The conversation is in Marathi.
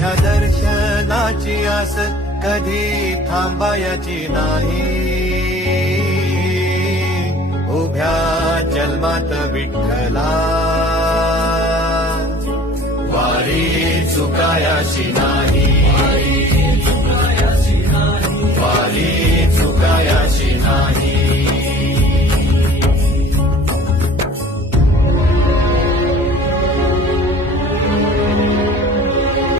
तुझ्या दर्शनाची आस कधी थांबायची नाही. उभ्या जन्मात विठ्ठला वारी चुकायाची नाही.